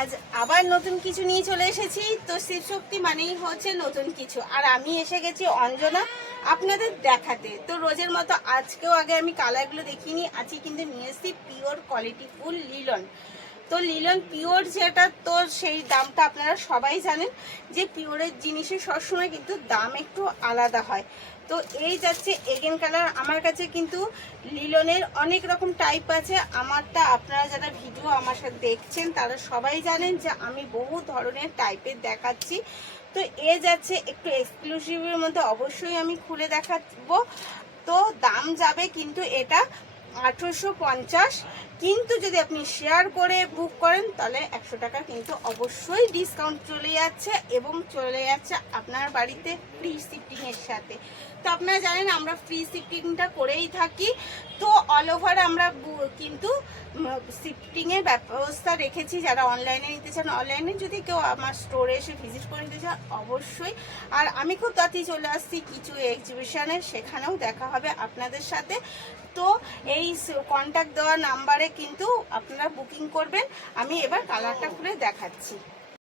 আজ আবার নতুন কিছু নিয়ে চলে এসেছি। তো শিবশক্তি মানেই হচ্ছে নতুন কিছু, আর আমি এসে গেছি অঞ্জনা আপনাদের দেখাতে। তো রোজের মতো আজকেও আগে আমি কালারগুলো দেখিনি, আজকে কিন্তু নিয়ে এসেছি পিওর কোয়ালিটি ফুল লিলন। তো লিলন পিওর যেটা, তো সেই দামটা আপনারা সবাই জানেন যে পিওরের জিনিসের সবসময় কিন্তু দাম একটু আলাদা হয়। তো এই যাচ্ছে এগেন কালার। আমার কাছে কিন্তু লিলনের অনেক রকম টাইপ আছে। আমারটা আপনারা যারা ভিডিও আমার সাথে দেখছেন তারা সবাই জানেন যে আমি বহু ধরনের টাইপের দেখাচ্ছি। তো এ যাচ্ছে একটু এক্সক্লুসিভের মধ্যে, অবশ্যই আমি খুলে দেখাবো। তো দাম যাবে কিন্তু এটা 1850, কিন্তু যদি আপনি শেয়ার করে বুক করেন তাহলে 100 টাকা কিন্তু অবশ্যই ডিসকাউন্ট চলে যাচ্ছে, এবং চলে যাচ্ছে আপনার বাড়িতে ফ্রি শিফটিংয়ের সাথে। তো আপনারা জানেন আমরা ফ্রি শিফটিংটা করেই থাকি। তো অল ওভার আমরা কিন্তু শিফটিংয়ের ব্যবস্থা রেখেছি। যারা অনলাইনে নিতে চান, অনলাইনে যদি কেউ আমার স্টোরে এসে ভিজিট করে নিতে চান অবশ্যই। আর আমি খুব তাড়াতাড়ি চলে আসছি কিছু এক্সিবিশনে, সেখানেও দেখা হবে আপনাদের সাথে। তো এই কন্ট্যাক্ট দেওয়া নাম্বারে কিন্তু আপনারা বুকিং করবেন। আমি এবার কালারটা খুলে দেখাচ্ছি।